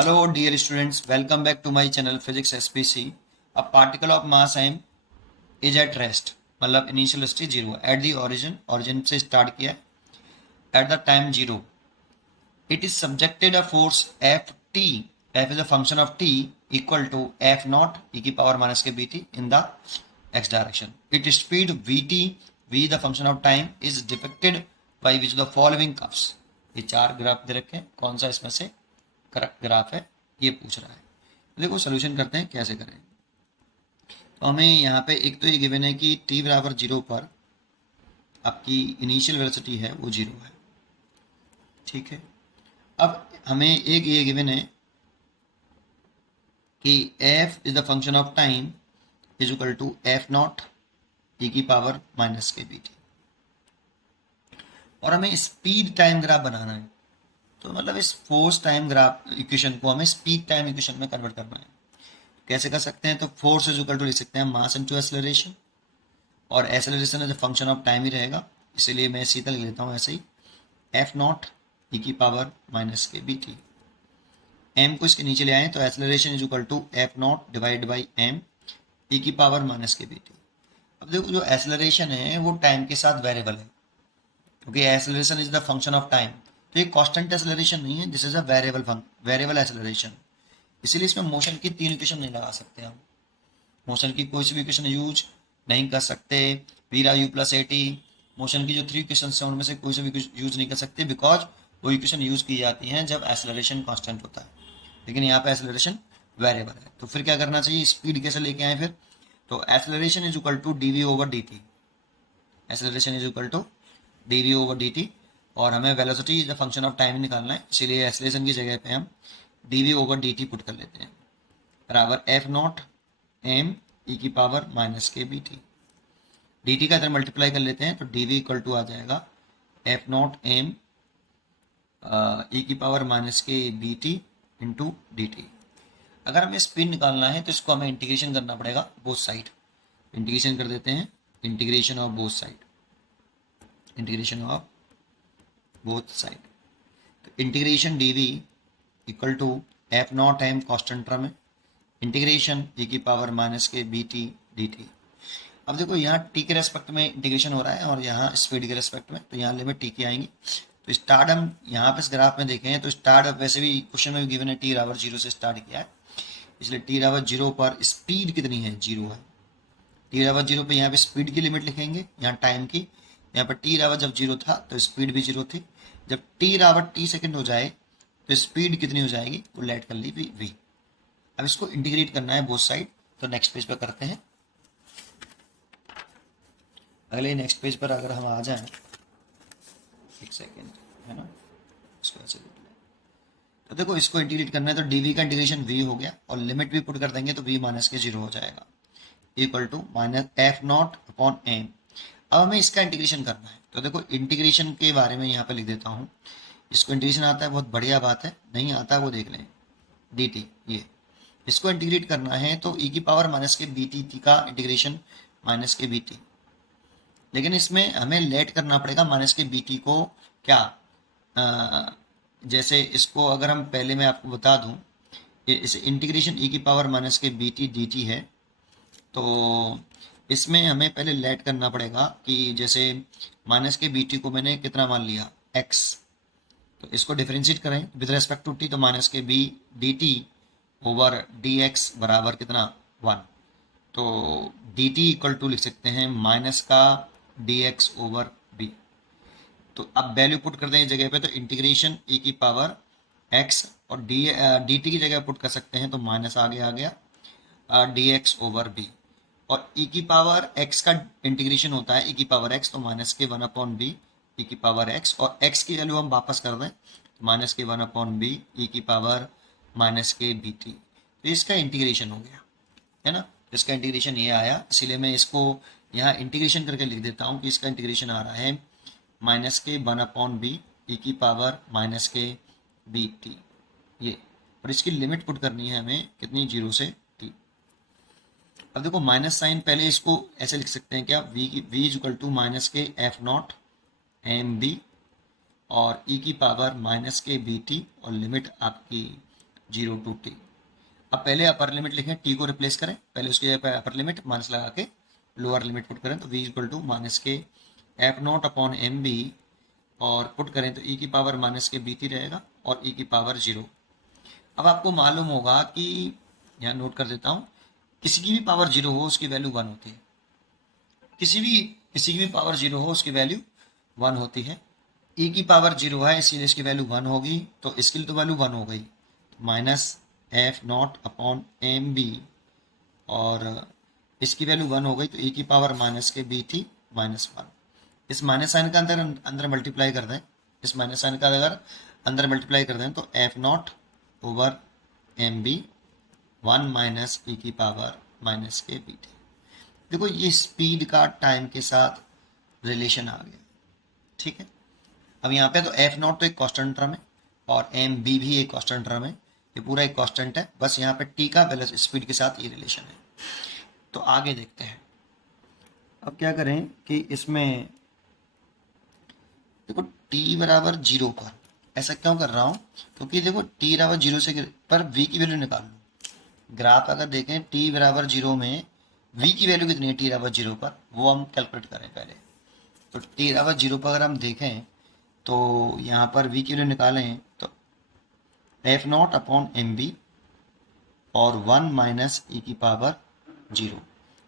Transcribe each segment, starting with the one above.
Hello dear students, welcome back to my channel Physics SPC. A particle of mass m is at rest, मतलब initial velocity zero at the origin से start किया at the time zero. It is subjected a force F t. F is a function of t equal to F naught e की power minus के B t in the x direction. It speed v t, v the function of time, is depicted by which the following curves. ये चार graph दे रखे हैं, कौन सा इसमें से करेक्ट ग्राफ है ये पूछ रहा है. देखो सोल्यूशन करते हैं कैसे करें. तो हमें यहाँ पे एक तो ये गिवन है कि t बराबर जीरो पर आपकी इनिशियल वेलोसिटी है वो जीरो है. ठीक है. अब हमें एक ये गिवन है कि f is the function of time is equal to F naught e की पावर माइनस के बी टी, और हमें स्पीड टाइम ग्राफ बनाना है. तो मतलब इस फोर्स टाइम ग्राफ इक्वेशन को हमें स्पीड टाइम इक्वेशन में कन्वर्ट करना है. कैसे कर सकते हैं? तो फोर्स इज इक्वल टू लिख सकते हैं मास इनटू एक्सेलरेशन, और acceleration as a function of time ही रहेगा, इसीलिए मैं सीधा लिख लेता हूँ ऐसे ही एफ नॉट ई की पावर माइनस के बी टी. एम को इसके नीचे ले आए तो acceleration is equal to F naught divide by m e की पावर माइनस के बी टी. अब देखो जो एक्सेलरेशन है वो टाइम के साथ वेरिएबल है, क्योंकि acceleration is the function of time. तो ये कांस्टेंट एक्सेलरेशन नहीं है, this is a variable acceleration. इसीलिए इसमें मोशन की तीन इक्वेशन नहीं लगा सकते हम. मोशन की कोई सी भी इक्वेशन यूज नहीं कर सकते. वीरा u plus a t, motion की जो थ्री इक्वेशन है उनमें से कोई सी भी यूज नहीं कर सकते, बिकॉज वो इक्वेशन यूज की जाती हैं जब एक्सेलरेशन कांस्टेंट होता है. लेकिन यहाँ पे एक्सेलरेशन वेरिएबल है. तो फिर क्या करना चाहिए? स्पीड कैसे लेके आए फिर? तो acceleration is equal to d v over d t. Acceleration is equal to d v over d t, और हमें velocity is the function of time निकालना है, इसीलिए एक्सेलरेशन की जगह पे हम d v over d t put कर लेते हैं बराबर एफ नॉट एम ई की पावर माइनस के बी टी. डी टी का इधर मल्टीप्लाई कर लेते हैं तो डी वी इक्वल टू आ जाएगा एफ नॉट एम ई की पावर माइनस के B t into d t. अगर हमें स्पीड निकालना है तो इसको हमें इंटीग्रेशन करना पड़ेगा बोथ साइड. इंटीग्रेशन कर देते हैं, integration of both side, integration of both side. तो integration d v equal to F naught m constant term है, इंटीग्रेशन ई की पावर माइनस के बी टी डी टी. अब देखो यहाँ टी के रेस्पेक्ट में इंटीग्रेशन हो रहा है और यहाँ स्पीड के रेस्पेक्ट में, तो यहाँ लिमिट टी की आएंगी. तो स्टार्ट हम यहाँ पे इस ग्राफ में देखें तो स्टार्ट वैसे भी क्वेश्चन में भी गिवन है टी बराबर जीरो से स्टार्ट किया है, इसलिए टी बराबर जीरो पर स्पीड कितनी है? जीरो है. टी बराबर जीरो पे यहाँ पे स्पीड की लिमिट लिखेंगे, यहाँ टाइम की. यहाँ पर टी बराबर जब जीरो था तो स्पीड भी जीरो थी. जब टी बराबर टी सेकेंड हो जाए तो स्पीड कितनी हो जाएगी? वो लेट कर ली वी. अब इसको इंटीग्रेट करना है बोथ साइड, तो नेक्स्ट पेज पर करते हैं. अगले नेक्स्ट पेज पर अगर हम आ जाएं, एक सेकेंड है ना, इसको ऐसे देख लें. तो देखो इसको इंटीग्रेट करना है तो डी वी का इंटीग्रेशन वी हो गया, और लिमिट भी पुट कर देंगे तो वी माइनस के जीरो हो जाएगा equal to minus F naught upon m. अब हमें इसका इंटीग्रेशन करना है, तो देखो इंटीग्रेशन के बारे में यहाँ पे लिख देता हूँ. इसको इंटीग्रेशन आता है बहुत बढ़िया बात है, नहीं आता वो देख लें. डी टी, ये इसको इंटीग्रेट करना है तो ई की पावर माइनस के बी टी का इंटीग्रेशन माइनस के बी टी. लेकिन इसमें हमें लेट करना पड़ेगा माइनस के बी टी को. क्या जैसे इसको अगर हम पहले मैं आपको बता दूं, इस इंटीग्रेशन ई की पावर माइनस के बी टी डी टी है, तो इसमें हमें पहले लेट करना पड़ेगा कि जैसे माइनस के बी टी को मैंने कितना मान लिया? एक्स. तो इसको डिफरेंशिएट करें विद रेस्पेक्ट टू टी, तो माइनस के b d t over d x बराबर कितना? वन. तो डी टी इक्वल टू लिख सकते हैं माइनस का डी एक्स ओवर बी. तो अब वैल्यू पुट कर दें इस जगह पे, तो इंटीग्रेशन ई की पावर एक्स और डी टी की जगह पुट कर सकते हैं, तो माइनस आगे आ गया डी एक्स ओवर बी. और ई की पावर एक्स का इंटीग्रेशन होता है ई की पावर एक्स, तो माइनस के वन अपॉन बी ई की पावर एक्स, और एक्स की वैल्यू हम वापस कर दें तो माइनस के वन अपॉन बी ई की पावर माइनस के बी टी. तो इसका इंटीग्रेशन हो गया है ना. इसका इंटीग्रेशन ये आया, इसीलिए मैं इसको यहाँ इंटीग्रेशन करके लिख देता हूँ कि इसका इंटीग्रेशन आ रहा है माइनस के वन अपॉन बी ई की पावर माइनस के बी टी, ये. और इसकी लिमिट पुट करनी है हमें कितनी? जीरो से टी. अब देखो माइनस साइन, पहले इसको ऐसे लिख सकते हैं क्या? V is equal to minus के एफ नॉट एम बी और ई की पावर माइनस के बी टी, और लिमिट आपकी 0 to t। अब पहले अपर लिमिट लिखें, t को रिप्लेस करें, पहले उसके अपर लिमिट माइनस लगा के लोअर लिमिट पुट करें, तो v इक्वल टू माइनस के F naught upon M B, और पुट करें तो e की पावर माइनस के बी टी रहेगा और e की पावर 0। अब आपको मालूम होगा कि, यहाँ नोट कर देता हूँ, किसी की भी पावर 0 हो उसकी वैल्यू 1 होती है, किसी की भी पावर 0 हो उसकी वैल्यू 1 होती है। e की पावर 0 है इसीलिए इसकी वैल्यू 1 होगी, तो इसकी तो वैल्यू 1 हो गई, minus F naught upon M B, और इसकी वैल्यू 1 हो गई, तो e की पावर माइनस के बी थी -1। इस माइनस साइन का अंदर अंदर मल्टीप्लाई कर दें, इस माइनस साइन का अगर अंदर मल्टीप्लाई कर दें तो F naught over m B 1 minus e की पावर माइनस के बी टी। देखो ये स्पीड का टाइम के साथ रिलेशन आ गया, ठीक है। अब यहाँ पे तो एफ नॉट तो एक कांस्टेंट टर्म है और एम बी भी एक कांस्टेंट टर्म है, ये पूरा एक कांस्टेंट है, बस यहाँ पे टी का वेलोसिटी स्पीड के साथ ये रिलेशन है। तो आगे देखते हैं, अब क्या करें कि इसमें देखो t बराबर 0 पर, ऐसा क्यों कर रहा हूँ, क्योंकि देखो t बराबर 0 से पर v की वैल्यू निकाल लो। ग्राफ अगर देखें t बराबर 0 में v की वैल्यू कितनी है t बराबर 0 पर, वो हम कैलकुलेट करें पहले। तो t बराबर 0 पर अगर हम देखें तो यहाँ पर v की वैल्यू निकालें तो F naught upon M B और 1 माइनस ई की पावर 0,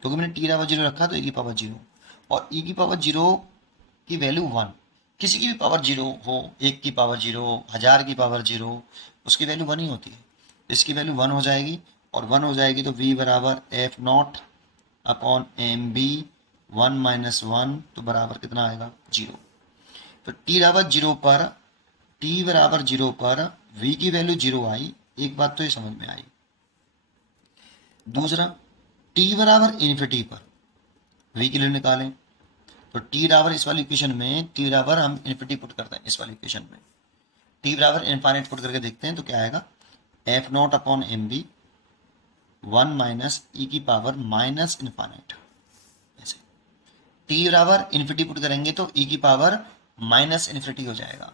क्योंकि मैंने t बराबर 0 रखा तो e की पावर 0, और e की पावर 0 की वैल्यू 1, किसी की भी पावर 0 हो, 1 की पावर 0, 1000 की पावर 0, उसकी वैल्यू 1 ही होती है, इसकी वैल्यू 1 हो जाएगी, और 1 हो जाएगी तो v बराबर F naught upon M B 1 minus 1, तो बराबर कितना आएगा 0। तो t बराबर 0 पर, t बराबर 0 पर v की वैल्यू 0 आई, एक बात तो ये समझ में आई। दूसरा, t बराबर इन्फिनिटी पर v की वैल्यू निकालें, तो t बराबर इस वाली इक्वेशन में t बराबर हम इन्फिनिटी पुट करते हैं, इस वाली इक्वेशन में t बराबर इनफाइनाइट पुट करके देखते हैं तो क्या आएगा, F naught upon M B 1 minus e की पावर माइनस इनफाइनाइट। ऐसे t बराबर इन्फिनिटी पुट करेंगे तो e की पावर माइनस इन्फिनिटी हो जाएगा।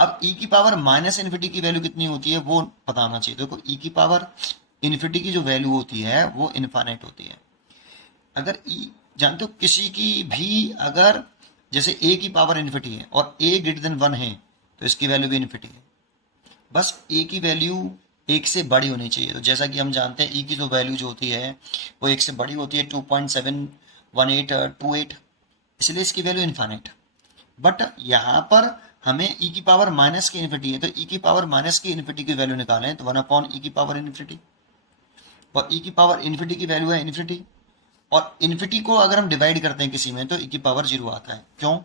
अब e की पावर माइनस इन्फिनिटी की वैल्यू कितनी होती है वो पता होना चाहिए। देखो e की पावर इन्फिनिटी की जो वैल्यू होती है वो इनफाइनाइट होती है। अगर e जानते हो किसी की भी अगर जैसे a की पावर इन्फिनिटी है और a ग्रेटर देन 1 है तो इसकी वैल्यू भी इन्फिनिटी है, बस a की वैल्यू 1 से बड़ी होनी चाहिए। तो जैसा कि हम जानते हैं e की जो वैल्यू जो होती है वो 1 से बड़ी होती है 2.71828, इसलिए इसकी वैल्यू इनफाइनाइट। बट यहाँ पर हमें e की पावर माइनस की इन्फिनिटी है, तो e की पावर माइनस की इन्फिनिटी की वैल्यू निकालें तो 1 अपॉन ई की पावर इन्फिनिटी, और e की पावर इन्फिनिटी की वैल्यू है इन्फिनिटी, और इन्फिनिटी को अगर हम डिवाइड करते हैं किसी में तो e की पावर 0 आता है। क्यों,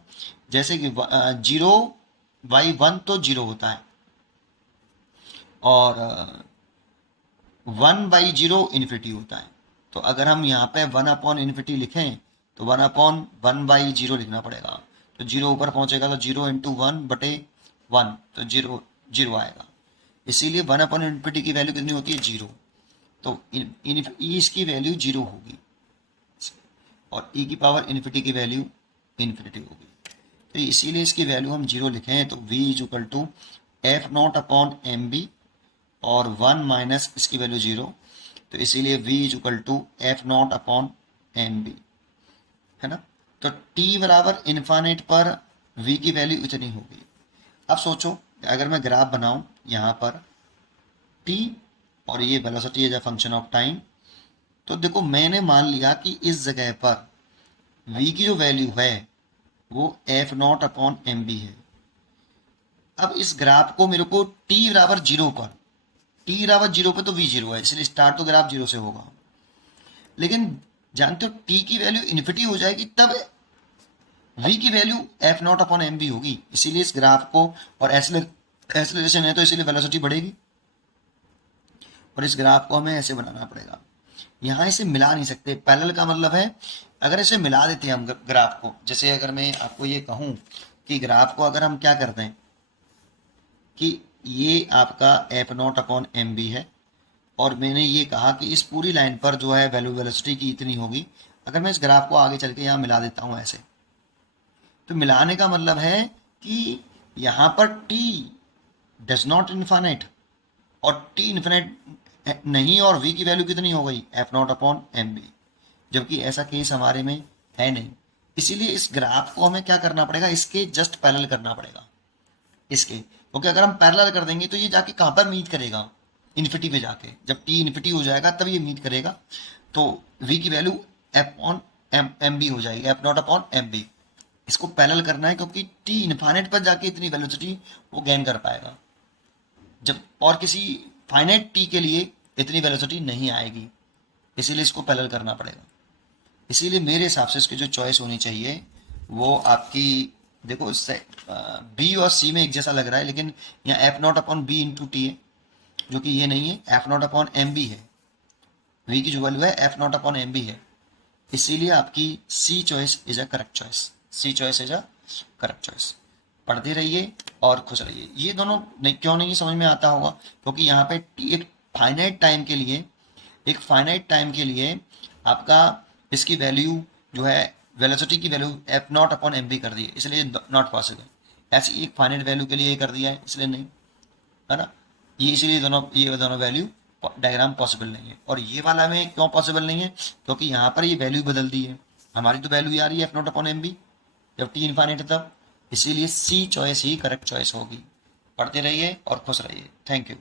जैसे कि 0 बाई 1 तो 0 होता है, और 1 बाई 0 इन्फिनिटी होता है। तो अगर हम यहाँ पे 1 अपॉन इन्फिनिटी लिखें तो 1 अपॉन 1 बाई 0 लिखना पड़ेगा, तो 0 ऊपर पहुंचेगा तो 0 इंटू 1 बटे 1, तो 0 0 आएगा। इसीलिए 1 अपॉन इन्फिनिटी की वैल्यू कितनी होती है 0, तो इसकी वैल्यू 0 होगी, और e की पावर इन्फिनिटी की वैल्यू इन्फिनिटी होगी। तो इसीलिए इसकी वैल्यू हम 0 लिखें तो v is equal to F naught upon M B और 1 माइनस इसकी वैल्यू 0, तो इसीलिए v is equal to F naught upon M B, है ना। तो t बराबर इनफाइनाइट पर v की वैल्यू इतनी होगी। अब सोचो अगर मैं ग्राफ बनाऊं यहाँ पर t और ये velocity as a function of time, तो देखो मैंने मान लिया कि इस जगह पर v की जो वैल्यू है वो F naught upon M B है। अब इस ग्राफ को मेरे को t बराबर 0 पर, t बराबर 0 पर तो v 0 है, इसलिए स्टार्ट तो ग्राफ 0 से होगा, लेकिन जानते हो t की वैल्यू इन्फिनिटी हो जाएगी तब v की value F naught upon M B होगी, इसीलिए इस ग्राफ को, और एक्सेलरेशन है तो इसीलिए वेलोसिटी बढ़ेगी, और इस ग्राफ को हमें ऐसे बनाना पड़ेगा। यहाँ इसे मिला नहीं सकते, पैरेलल का मतलब है अगर इसे मिला देते हैं हम ग्राफ को, जैसे अगर मैं आपको ये कहूँ कि ग्राफ को अगर हम क्या करते हैं कि ये आपका F naught upon M B है, और मैंने ये कहा कि इस पूरी लाइन पर जो है वैल्यू वेलोसिटी की इतनी होगी, अगर मैं इस ग्राफ को आगे चल के यहाँ मिला देता हूँ ऐसे, तो मिलाने का मतलब है कि यहाँ पर t डज नॉट इनफाइनाइट, और टी इन्फिनिट नहीं और वी की वैल्यू कितनी हो गई, F naught upon M B, जबकि ऐसा केस हमारे में है नहीं। इसीलिए इस ग्राफ को हमें क्या करना पड़ेगा, इसके जस्ट पैरेलल करना पड़ेगा इसके, क्योंकि अगर हम पैरेलल कर देंगे तो ये जाके कहाँ पर मीट करेगा, इन्फिनिटी पे जाके, जब टी इन्फिनिटी हो जाएगा तब ये मीट करेगा। तो वी की value F on M B हो जाएगी, F naught upon M B. इसको पैरेलल करना है क्योंकि टी इनफाइनाइट पर जाके इतनी वेलोसिटी वो गेन कर पाएगा, जब और किसी फाइनाइट टी के लिए इतनी वेलोसिटी नहीं आएगी, इसीलिए इसको पैरेलल करना पड़ेगा। इसीलिए मेरे हिसाब से इसकी जो चॉइस होनी चाहिए वो आपकी, देखो इससे बी और सी में एक जैसा लग रहा है, लेकिन यहाँ F naught upon b into t है, जो कि ये नहीं है, F naught upon M B है, वी की जो वैल्यू है F naught upon M B है। इसीलिए आपकी C choice is a correct choice, C choice is a correct choice. पढ़ते रहिए और खुश रहिए। ये दोनों नहीं, क्यों नहीं समझ में आता होगा, क्योंकि यहाँ पे एक फाइनाइट टाइम के लिए, एक फाइनाइट टाइम के लिए आपका इसकी वैल्यू जो है, वेलोसिटी की value F naught upon M B कर दी है, इसलिए नॉट पॉसिबल। ऐसी एक फाइनाइट वैल्यू के लिए ये कर दिया है, इसलिए नहीं, है ना। ये इसलिए ये दोनों वैल्यू डायग्राम पॉसिबल नहीं है। और ये वाला में क्यों पॉसिबल नहीं है, क्योंकि यहाँ पर ये वैल्यू बदल दी है, हमारी तो वैल्यू आ रही है F naught upon M B, जब टी इनफाइनाइट है तब। इसीलिए सी चॉइस ही करेक्ट चॉइस होगी। पढ़ते रहिए और खुश रहिए। Thank you.